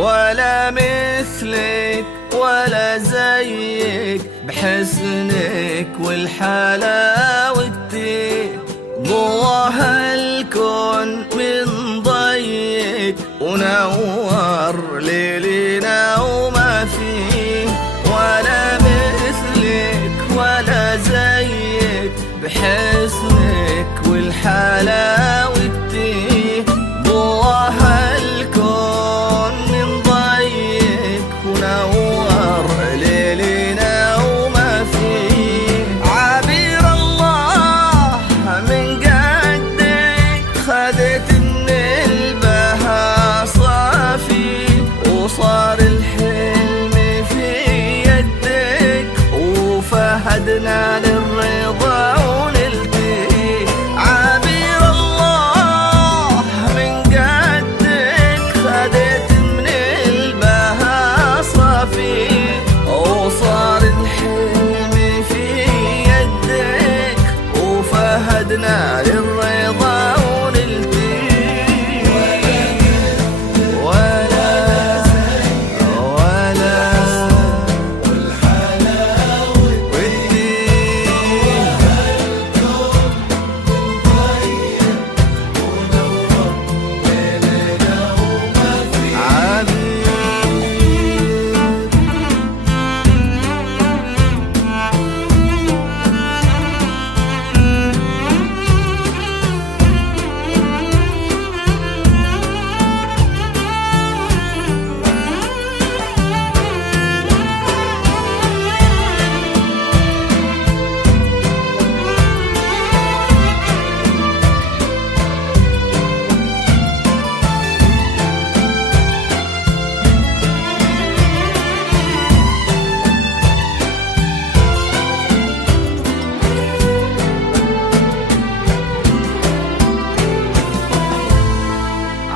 ولا مثلك ولا زيك بحسنك والحلاوتك، ضواها الكون من ضيك ونور ليلنا وما فيه. ولا مثلك ولا زيك بحسنك والحلاوتك، ضواها الكون من ضيك ونور ليلنا وما فيه. عبير الله من قدك خذت من البها صافي، وصار الحلم في يدك وفهدنا للرضا ونلتقي. عبير الله من قدك خذت من البها صافي، وصار الحلم في يدك وفهدنا للرضا ونلتقي.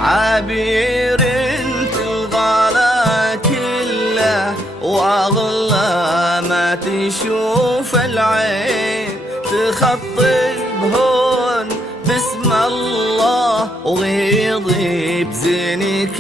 عبير انت الغلا كله واغلى ما تشوف العين، تخطي بهون باسم الله وغيضي بزينك